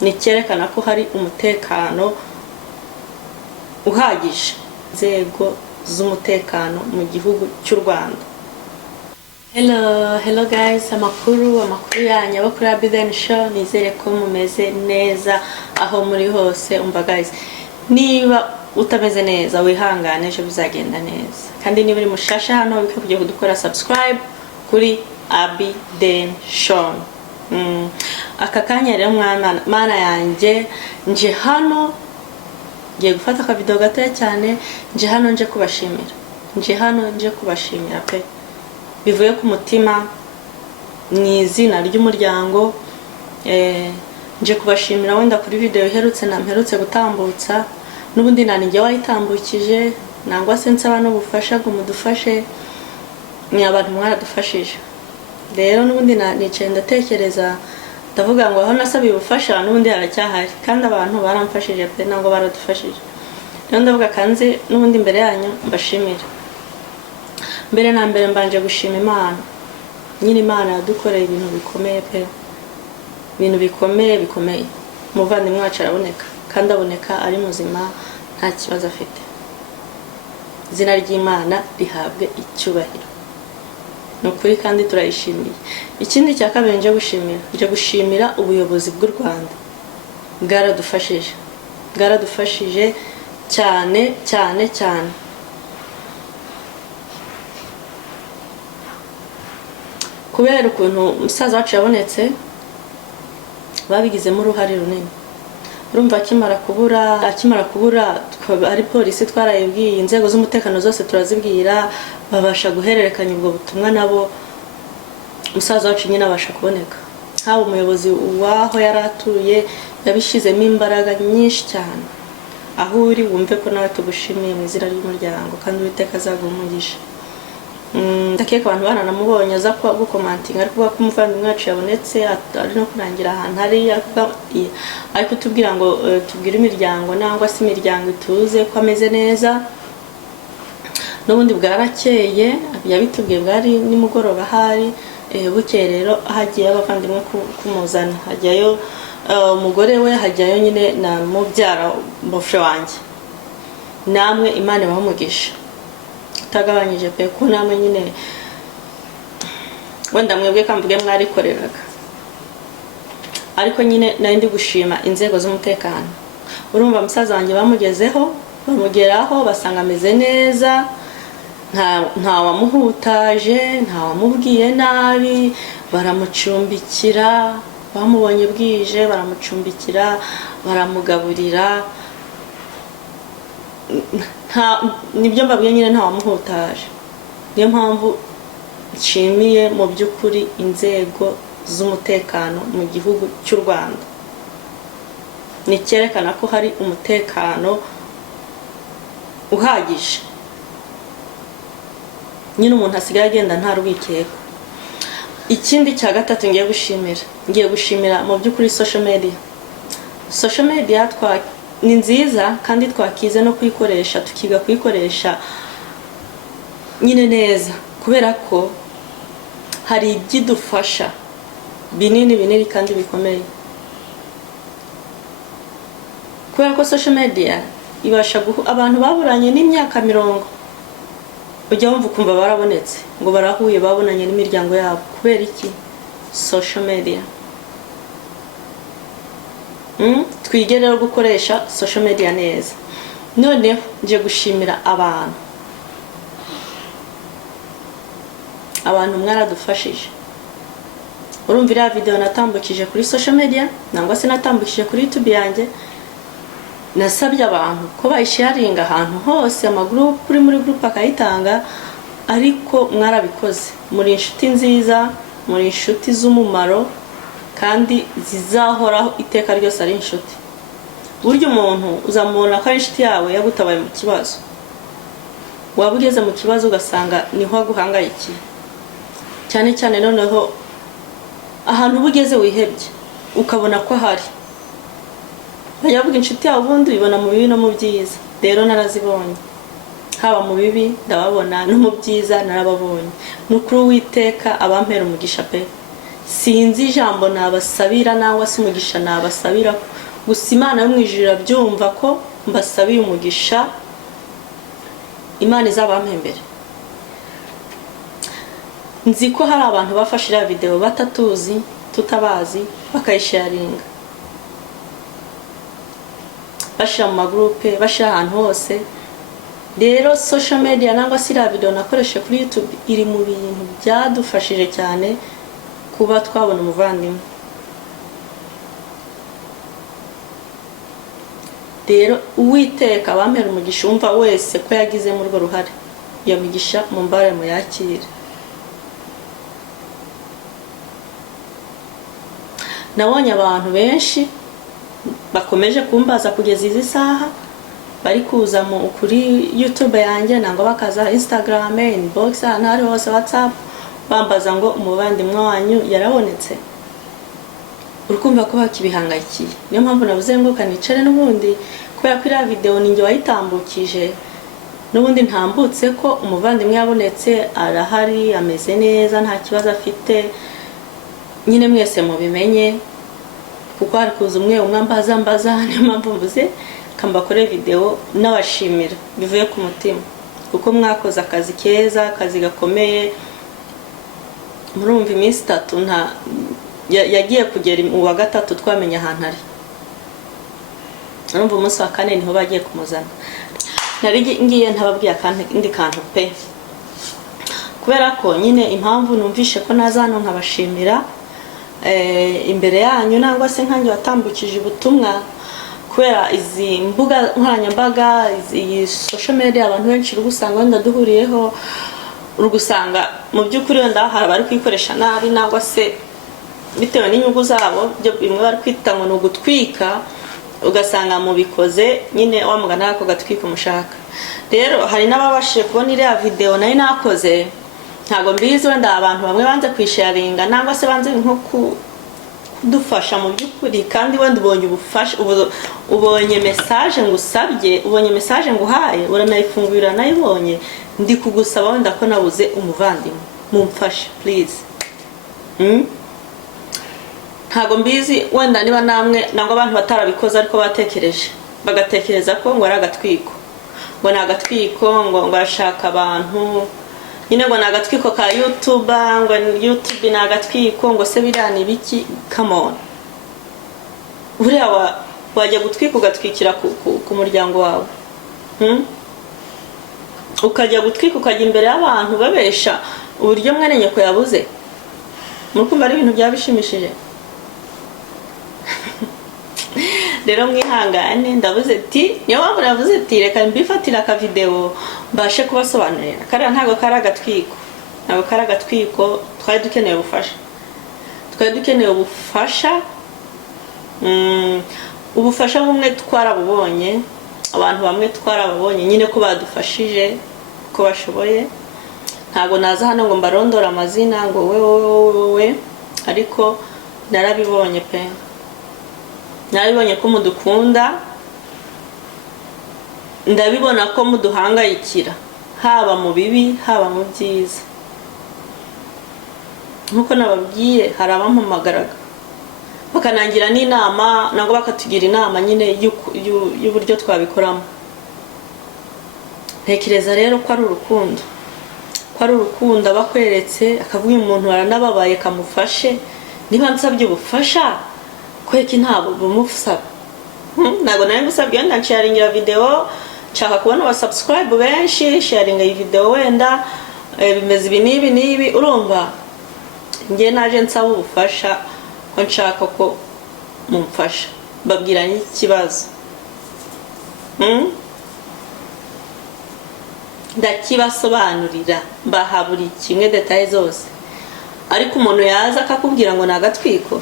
ni cyerekana ko hari umutekano uhagije inzego z'umutekano mu gihugu cy'u Rwanda. Hello guys, amakuru yanyu abo kuri Abantu Show, nizere ko mumeze neza aho muri hose. Umva guys, niba utameze neza wihangane, ejo bizagenda neza. Kandi niba uri mushasha hano wike kujya kudukora subscribe kuri Abantu Show. Aka kanya rero mana yanjye, nje hano ngiye gufata aka video gatoya cyane. Nje hano nje kubashimira pe, bivuye ku mutima ni izina ry'umuryango. Nje kubashimira wenda kuri video mperutse gutambutsa, n'ubundi nanjye wayitambukije, nangwa se nsaba n'ubufasha ngo mudufashe. Ni abantu mwaradufashije rero, n'ubundi nicaye ndatekereza, ndavuga ngo aho nasabiye ubufasha n'ubundi haracyahari, kandi abantu baramfashije pe, nangwa baradufashije. Rero ndavuga kanze n'ubundi imbere yanyu mbashimira. Mbere na mbere mbanje gushima Imana. Nyine Imana yadukoreye ibintu bikomeye pe, ibintu bikomeye. Umuvandimwe wacu araboneka, kandi aboneka ari muzima, nta kibazo afite. Izina ry'Imana rihabwe icyubahiro. Nukuri kandi turayishimiye. Ikindi cya kabiri nje gushimira ubuyobozi bw'u Rwanda. Bwaradufashije cyane. Kubera ukuntu umusaza wacu yabonetse, babigizemo uruhare runini. Urumva akimara kubura ari polisi twarayibwiye, inzego z'umutekano zose turazibwira, babasha guhererekanya ubwo butumwa nabo, umusaza wacu nyine abasha kuboneka. Haba umuyobozi waho yaratuye yabishizemo imbaraga nyinshi cyane. Aho uri wumve ko nawe tugushimiye mu izina ry'umuryango, kandi Uwiteka azaguha umugisha. Ndakeka abantu baranamubonye aza gukomantinga, ari kuvuga ko umuvandimwe wacu yabonetse, ari no kurangira ahantu ariko tubwira ngo tubwire imiryango, nangwa se imiryango ituze ko ameze neza. N'ubundi bwarakeye yabitubwiye, bwari nimugoroba hari. Bukeye rero hagiye abavandimwe kumuzana, hajyayo umugore we, hajyayo nyine na mubyara bofre wanjye. Namwe Imana ibahe umugisha utagabanyije pe, ko namwe nyine wenda mwebwe kamvuge mwarikoreraga, ariko nyine nari ndi gushima inzego z'umutekano. Urumva musaza wanjye bamugeraho basanga ameze neza, nta wamuhutaje, nta wamubwiye nabi, baramucumbikira, bamubonye bwije baramucumbikira, baramugaburira. Nibyo mbabwiye nyine, nta wamuhutaje. Niyo mpamvu nshimiye mu by'ukuri inzego z'umutekano mu gihugu cy'u Rwanda. Ni cyerekana ko hari umutekano uhagije. Nyine umuntu asigaye agenda nta rwikekwe. Ikindi cya gatatu ngiye gushimira mu by'ukuri social media ni nziza, kandi twakize no kuyikoresha, tukiga kuyikoresha nyine neza, kubera ko hari ibyidufasha binini kandi bikomeye. Kubera ko social media ibasha abantu baburanye n'imyaka 50, ujya wumva ukumva barabonetse ngo barahuye, babonanye n'imiryango yabo. Kubera iki? Social media. Twige rero gukoresha social media neza. Noneho nje gushimira abantu mwaradufashije. Urumva iriya video natambukije kuri social media, nangwa se natambukije kuri YouTube yanjye, nasabye abantu ko bayisharinga ahantu hose, amagroup, muri group akayitanga, ariko mwarabikoze. Muri inshuti nziza, muri inshuti z'umumaro, kandi zizahoraho iteka ryose ari inshuti. Buryo umuntu uzamubona ko ari inshuti yawe yagutabaye mu kibazo, waba ugeze mu kibazo ugasanga niho aguhangayikiye cyane. Noneho ahantu ubugeze wihebye ukabona ko hari, bayavuga inshuti yawe ubundi ubibona mu bibi no mu byiza. Rero narazibonye, haba mu bibi ndababona, no mu byiza narababonye. Nukuri Uwiteka abampera umugisha pe, sinzi ijambo nabasabira nangwa se umugisha nabasabira, gusa Imana yo mwijuru irabyumva ko mbasabiye umugisha, Imana izabampembere. Nzi ko hari abantu bafashe iriya video batatuzi, tutabazi, bakayisharinga, bashira mu magroupe, bashira ahantu hose. Rero social media nangwa se iriya video nakoreshe kuri YouTube iri mu bintu byadufashije cyane kuba twabona umuvandimwe. Rero Uwiteka bampera umugisha umva wese ko yagize mu rwo ruhare, iyo migisha mu mbare mu yakire. Nabonye abantu benshi bakomeje kumbaza kugeza izi saha, bari kuza mu kuri YouTube yanjye nangwa bakaza Instagram, inbox, nari hose WhatsApp, bambaza ngo umuvandimwe wanyu yarabonetse. Urukumva ko bakibihangayikiye. Niyo mpamvu navuze ngo kanicare n'ubundi, kubera ko iriya video ninjye wayitambukije, n'ubundi ntambutse ko umuvandimwe yabonetse, arahari, ameze neza, nta kibazo afite. Nyine mwese mubimenye, kuko hari kuza umwe umwambaza niyo mpamvu mvuze kambakore video n'abashimira bivuye ku mutima, kuko mwakoze akazi keza, akazi gakomeye. Murumva iminsi 3 nta yagiye kugera mu wa gatatu twamenye ahantu ari. Urumva umunsi wa 4 niho bagiye kumuzana. Nari ngiye ntababwiye kandi kantu pe, kubera ko nyine impamvu numvishe ko nazano nkabashimira imbere yanyu nangwa se nkanjye watambukije ubutumwa, kubera izi mbuga nkoranyambaga, izi social media abantu benshi rugusanga wenda duhuriyeho, urugusanga mu by'ukuri wenda hari bari kwikoresha nabi nangwa se bitewe n'inyungu zabo, byo bimwe bari kwita ngo no gutwika, ugasanga mu bikoze nyine wamugana ako gatwika umushaka. Rero hari n'ababashije kubona iriya video nayo nakoze, ntago mbizi wenda abantu bamwe banze kwisharinga nangwa se banze nko kudufasha mu by'ukuri, kandi wenda ubonye ubufasha, ubonye message ngusabye, ubonye message nguhaye, uranayifungurira nayibonye, ndi kugusaba wenda ko nabuze umuvandimwe, mumfashe please. Ntago mbizi wenda niba namwe nangwa abantu batarabikoze ariko batekereje, bagatekereza ko ngo ari agatwiko, ngo ni agatwiko, ngo ashaka abantu nyine, ngo ni agatwiko ka YouTube, ngo YouTube ni agatwiko, ngo se birani biki. Come on, uriya wajya gutwika ugatwikira ku muryango wawe, ukajya gutwika ukajya imbere y'abantu babesha uburyo mwene nyoko yabuze. Murukumva ari ibintu byabishimishije. Rero mwihangane, ndavuze ati niyo mpamvu navuze ati reka mbifatira aka video mbashe kubasobanurira. Kariya ntago kari agatwiko, ntago kari agatwiko, twari dukeneye ubufasha, ubufasha bumwe twarabubonye, abantu bamwe twarababonye nyine ko badufashije ko bashoboye. Ntago naza hano ngo mbarondora amazina ngo we, ariko narabibonye pe, narabibonye ko mudukunda, ndabibona ko muduhangayikira, haba mu bibi haba mu byiza. Nkuko nababwiye hari abampamagaraga bakanangira n'inama, nangwa bakatugira inama nyine y'uburyo twabikoramo. Ntekereza rero ko ari urukundo, bakweretse akavuga umuntu aranababaye kamufashe. Niba nsabye ubufasha kweki ntabwo bumusaba, ntabwo nari ngusabye wenda nsharingira video, nshaka kubona aba subscribe benshi, sharinga iyi video wenda bimeze ibi nibi. Urumva ngiye naje nsaba ubufasha ko nshaka ko mumfasha, babwira n'ikibazo, ndakibasobanurira, mbaha buri kimwe detail zose. Ariko umuntu yaza akakubwira ngo nagatwiko,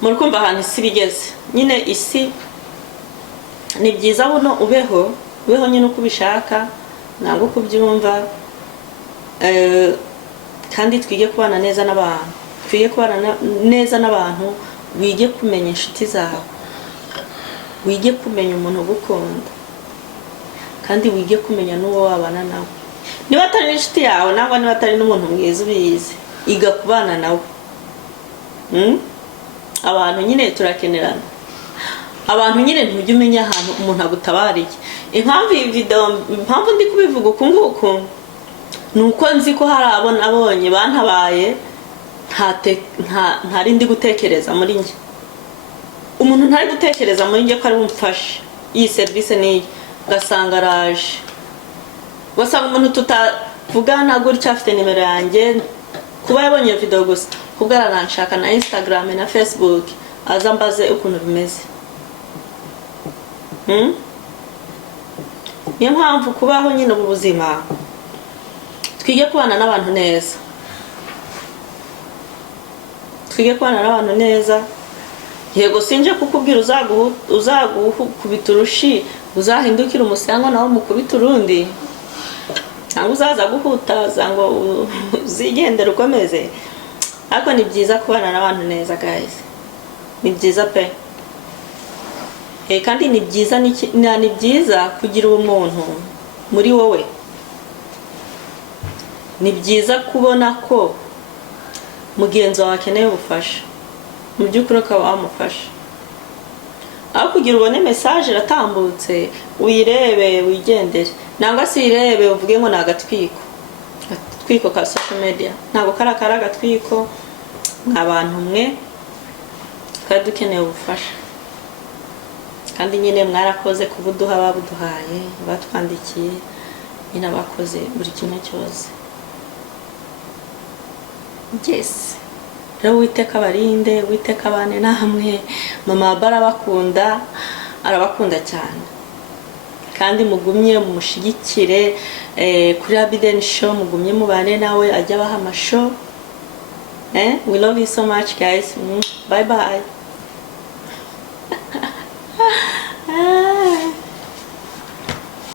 murukumva ahantu isi bigeze. Nyine isi ni byiza buno ubeho nyine uko ubishaka, ntabwo kubyumva, kandi twige kubana neza n'abantu, wige kumenya inshuti zawe, wige kumenya umuntu ugukunda, kandi wige kumenya n'uwo wabana nawe. niba atari inshuti yawe nangwa niba atari n'umuntu mwiza ubizi iga kubana nawe. Abantu nyine turakenerana, abantu nyine ntujya umenya ahantu umuntu agutabariye. Impamvu iyi video impamvu ndi kubivuga uku nguku nuko nzi ko hari abonye bantabaye nta rindi gutekereza muri njye. Umuntu ntari gutekereza muri njye ko ari bumfashe iyi service ni gasanga araje, wasanga umuntu tutavugana gutya afite nimero yanjye kuba yabonye iyo video gusa kubwo aranshaka na Instagram na Facebook aza mbaze ukuntu bimeze. Niyo mpamvu kubaho nyine mu buzima twige kubana n'abantu neza, twige kubana n'abantu neza. Yego sinje kukubwira uzagukubita urushi uzahindukira umusango nawo mukubita urundi, cyangwa uzaza guhutaza ngo uzigendera ukomeze. Ariko ni byiza kubana n'abantu neza guys, ni byiza pe. Kandi ni byiza kugira umuntu muri wowe. Ni byiza kubona ko mugenzi wawe akeneye ubufasha, mu by'ukuri ukaba wamufasha. Aho kugira ubone message iratambutse uyirebe wigendere, nangwa si irebe uvuge ngo nagatwiko ka social media. Ntabwo karakara agatwiko, nk'abantu mwe twari dukeneye ubufasha. Kandi nyine mwarakoze kubuduha babuduhaye, batwandikiye, nyine abakoze buri kimwe cyose. Yes. Rero Uwiteka barinde, Uwiteka bane namwe. Mama arabakunda cyane. Kandi mugumye mushigikire kuri Abiden Show, mugumye mubane nawe ajya baha amashow. We love you so much guys. Bye bye.